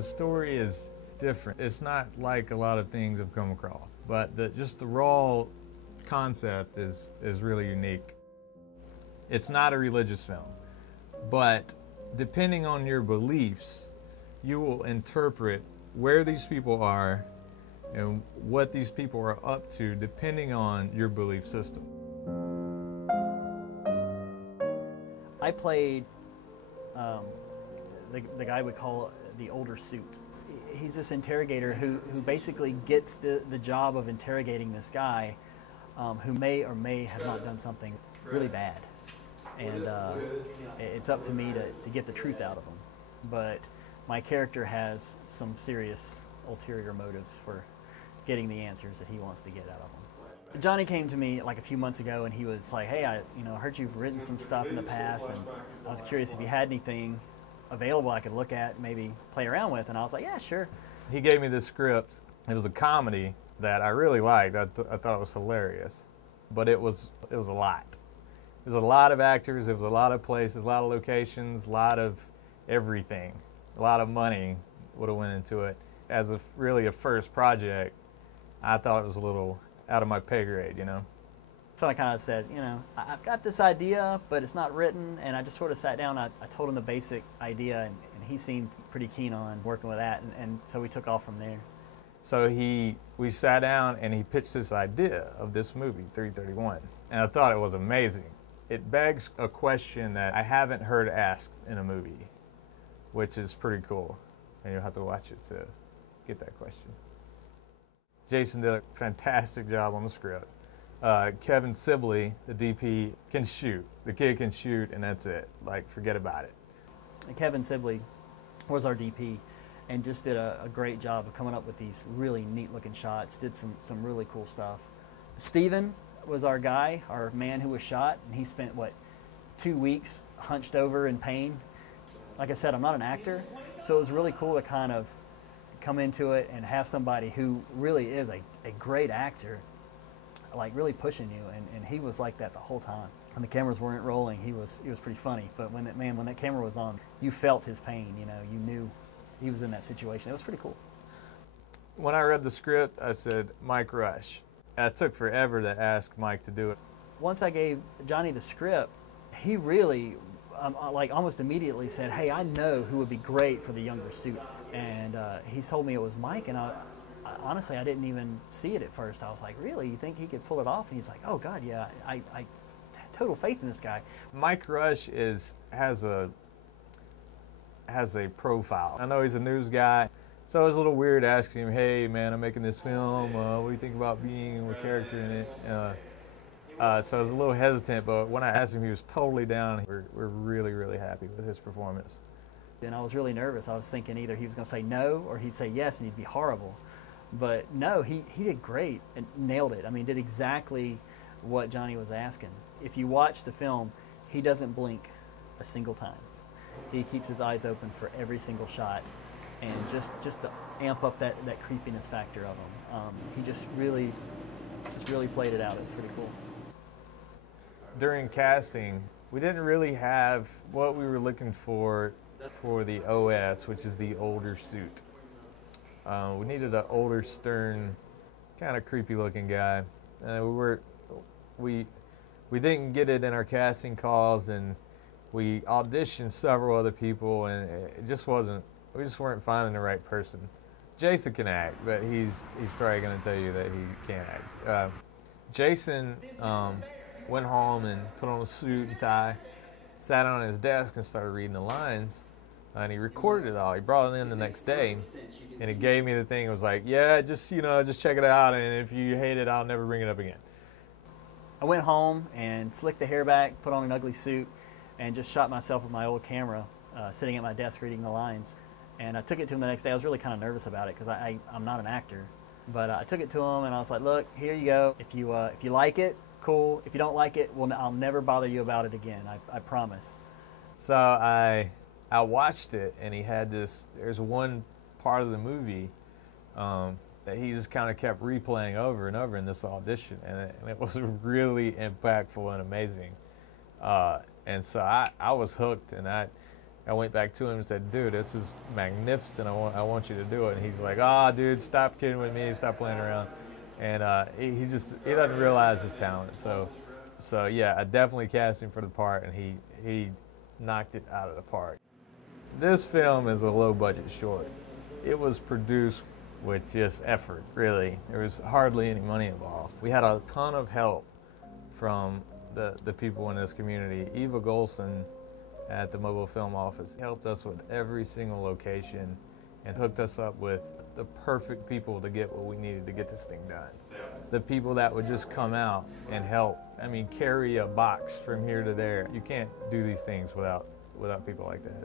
The story is different. It's not like a lot of things I've come across, but just the raw concept is really unique. It's not a religious film, but depending on your beliefs, you will interpret where these people are and what these people are up to depending on your belief system. I played the guy we call the older suit. He's this interrogator who basically gets the job of interrogating this guy who may or may have not done something really bad. And it's up to me to get the truth out of him. But my character has some serious ulterior motives for getting the answers that he wants to get out of him. Johnny came to me like a few months ago and he was like, hey, I heard you've written some stuff in the past and I was curious if you had anything available I could look at, maybe play around with. And I was like, yeah, sure. He gave me this script. It was a comedy that I really liked. I thought it was hilarious, but it was a lot. It was a lot of actors, it was a lot of places, a lot of locations, a lot of everything. A lot of money would have went into it. As really a first project, I thought it was a little out of my pay grade, you know. So I kind of said, I've got this idea, but it's not written, and I just sort of sat down, I told him the basic idea, and he seemed pretty keen on working with that, and so we took off from there. So we sat down and he pitched this idea of this movie, 331, and I thought it was amazing. It begs a question that I haven't heard asked in a movie, which is pretty cool, and you'll have to watch it to get that question. Jason did a fantastic job on the script. Kevin Sibley, the DP, can shoot. The kid can shoot, and that's it. Like, forget about it. And Kevin Sibley was our DP and just did a great job of coming up with these really neat-looking shots, did some really cool stuff. Steven was our guy, our man who was shot, and he spent, 2 weeks hunched over in pain. Like I said, I'm not an actor, so it was really cool to kind of come into it and have somebody who really is a great actor, like really pushing you, and he was like that the whole time. When the cameras weren't rolling, he was pretty funny, but when that camera was on, you felt his pain, you knew he was in that situation. It was pretty cool. When I read the script, I said, Mike Rush. It took forever to ask Mike to do it. Once I gave Johnny the script, he really, like almost immediately said, hey, I know who would be great for the younger suit. And he told me it was Mike, and honestly, I didn't even see it at first. I was like, really, you think he could pull it off? And he's like, oh God, yeah, I have total faith in this guy. Mike Rush has a profile. I know he's a news guy, so it was a little weird asking him, hey man, I'm making this film, what do you think about being a character in it? So I was a little hesitant, but when I asked him, he was totally down. We're really, really happy with his performance. And I was really nervous. I was thinking either he was going to say no or he'd say yes and he'd be horrible. But no, he did great and nailed it. I mean, did exactly what Johnny was asking. If you watch the film, he doesn't blink a single time. He keeps his eyes open for every single shot, and just to amp up that creepiness factor of him. He just really played it out. It was pretty cool. During casting, we didn't really have what we were looking for the OS, which is the older suit. We needed an older, stern, kind of creepy-looking guy. We didn't get it in our casting calls, and we auditioned several other people, and it just wasn't. We just weren't finding the right person. Jason can act, but he's probably going to tell you that he can't act. Jason went home and put on a suit and tie, sat on his desk and started reading the lines. And he recorded it all. He brought it in the next day, and he gave me the thing. It was like, yeah, just check it out, and if you hate it, I'll never bring it up again. I went home and slicked the hair back, put on an ugly suit, and just shot myself with my old camera, sitting at my desk reading the lines. And I took it to him the next day. I was really kind of nervous about it because I'm not an actor, but I took it to him and I was like, look, here you go. If you like it, cool. If you don't like it, well, I'll never bother you about it again. I promise. So I watched it, and he had this. There's one part of the movie that he just kind of kept replaying over and over in this audition, and it was really impactful and amazing. And so I was hooked, and I I went back to him and said, dude, this is magnificent. I want you to do it. And he's like, ah, dude, stop kidding with me. Stop playing around. And he doesn't realize his talent. So yeah, I definitely cast him for the part, and he knocked it out of the park. This film is a low budget short. It was produced with just effort, really. There was hardly any money involved. We had a ton of help from the people in this community. Eva Golson at the mobile film office helped us with every single location and hooked us up with the perfect people to get what we needed to get this thing done. The people that would just come out and help, I mean, carry a box from here to there. You can't do these things without people like that.